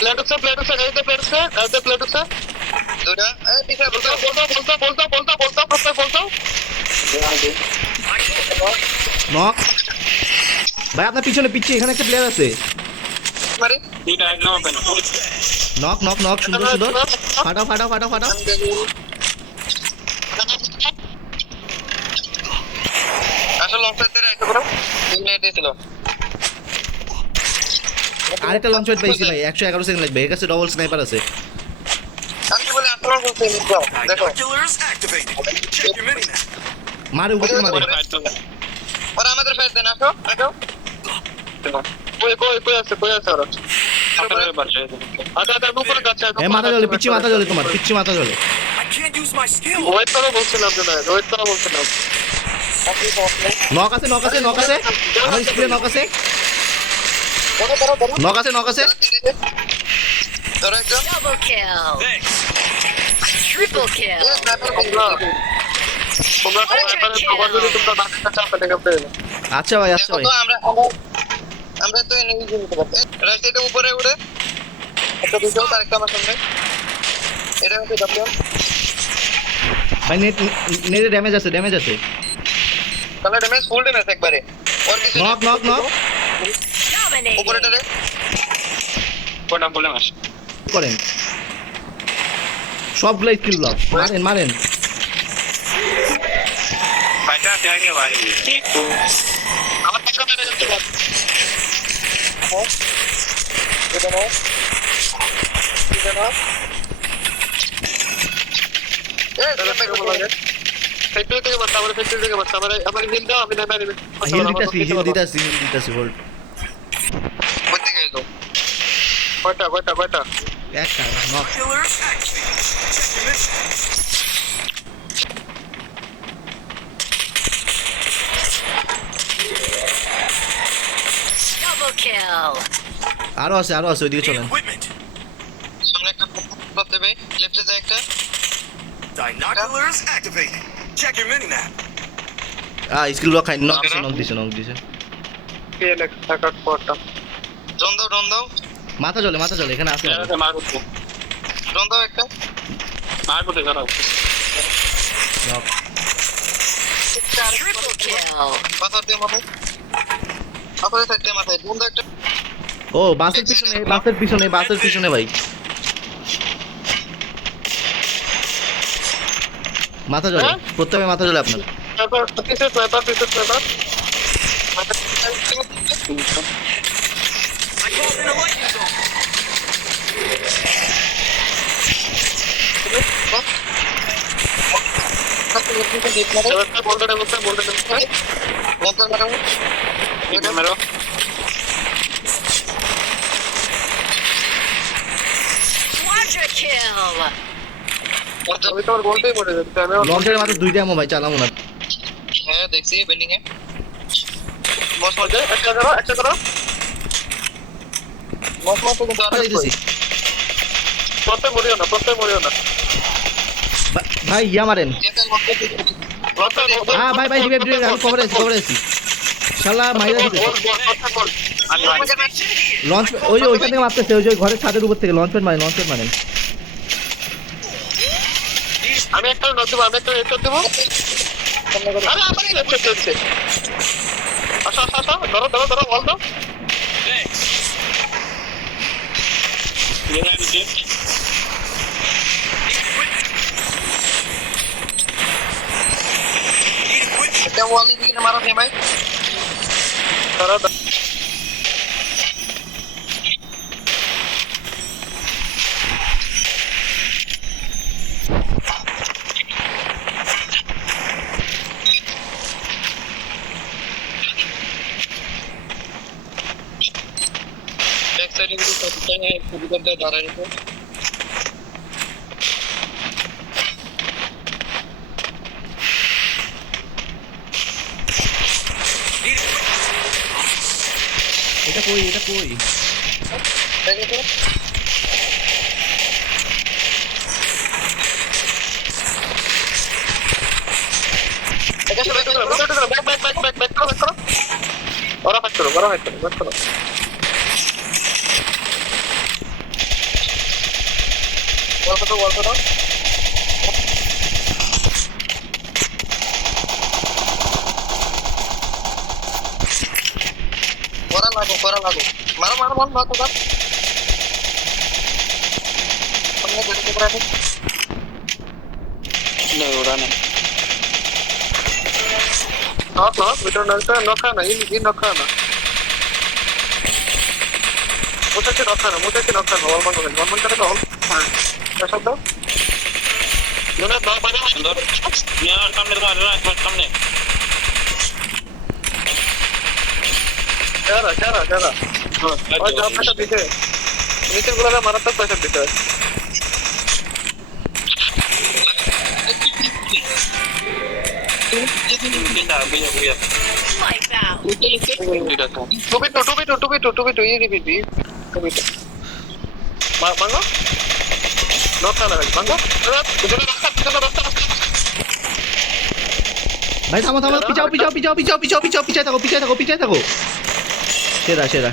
প্লেটুসে গাইতে প্লেটুসে দুটা এই পিছে বলতো নক ভাই আপনার পিছনে এখানে একটা প্লেয়ার আছে। মারি এটা একদম ওপেন। নক সুন্দর ফাটাও। আসলে লং সাইড থেকে একটা করো 3 মিনিট ছিল। আরেকটা লঞ্চ প্যাড পাইছি ভাই, 111 সেকেন্ড লাগবে। এর কাছে ডবল স্নাইপার আছে। আমি বলে আক্রমণ করতে নিও দেখো Binoculars activated. Check your minimap. মারে উপরে মারে। ওরা আমাদের ফাইট দেন আসো কই আছে ওরা আচ্ছা উপরে যাচ্ছে এ মাথা জ্বলে, পিচ্ছি মাথা জ্বলে তোমার, পিচ্ছি মাথা জ্বলে। I can't use my skill. Wait করো বলছিলাম নক আছে আমার স্ক্রিনে নক আছে। ধরো একদম Double kill. Thanks. Triple kill. Sniper তোমরা খবর যদি তোমরা বাকিটা চাপে লেগে পেলে আচ্ছা ভাই দেখো তো আমরা তো এনিমি নিতে পারতে রাইট সাইডে উপরে উড়ে একটা দুটো আরেকটা আমার সামনে এটা হচ্ছে ডাবল ভাই নেটে ড্যামেজ আছে তাহলে ড্যামেজ ফুল ড্যামেজ একবারে ওর কিছু নক Dominating. উপরেটারে কোনটা বলে মাস করেন সবগুলো স্কিল ব্লক মারেন। বাইটা আগে ভাই আমার কাছে মেরে যাচ্ছে এটা নাও ফ্যাক্টরি থেকে বাস আমার হিল দাও আমি না মারিবে হিল দিতাছি হোল্ড। কোথা থেকে এলো কয়টা একটা knock. Binoculars activated. Check your minimap. Double kill. আরো আছে ওইদিকে Need চলেন। equipment. সামনে একটা করতে হবে লেফটে যায় একটা Binoculars activated. Check your minimap. Skill block খাই নক দিছে। PLX থাকার পরটা ডন দাও মাথা জ্বলে এখানে আছে। মার করতে ডন দাও একটা জানো নক Triple kill. পাথর দিয়ে মাথায় ডন দাও একটা ও বাসের পিছনে ভাই মাথা জ্বলে, প্রথমে মাথা জ্বলে আপনার। তারপর sniper I called in a lightning zone. মেরো Quadra kill. আমি তোমার বলতেই পড়ে যাচ্ছে আমি লঞ্চের মাত্র 2টা আমো ভাই, চালামো না। হ্যাঁ দেখছি বেন্ডিং এ বস মধ্যে একটা করো বস মধ্যে কিন্তু আর দিতেছি প্রত্যেক মরিও না ভাই ইয়া মারেন। যেটা মধ্যে ভাই ডিভাইড আমি কভার আছি শালা মাইরা দিতে। লঞ্চ ওইখান থেকে মারতেছে, ওই ঘরের ছাদের উপর থেকে লঞ্চ প্যাড মারেন। আমি একটা হেড দেব আরে আমারই হেড চলছে আসো ধরো বল দাও Thanks. Need equipment. এটা ওয়ালি দিকে মারো নে ভাই ধরো बैक साइड इनको करते हैं खुद करते दारा इनको Need equipment. এটা কই देखो तो এটা সবাই তো ব্যাক করো ওরা ফাইট করো গল্প দাও করা লাগো মারো মারো তো সামনে যেতে পারে नहीं हो रहा नहीं No, betul nakana, ini nakana. Muchacho nakana, walman kada kau. Kasar dah? दोनों दो बजे अंदर यार सामने तो आ रहा है सामने Cara. Oh, jawab pasal bisa. Ini kan gula mana tak pasal bisa. बिया Wipe out. tidak tahu Tubi tu, ini bibi. Tubi tu. Mangga? Nakana lagi, mangga? Betul. ভাই থামো পিছাও থাকো সেরা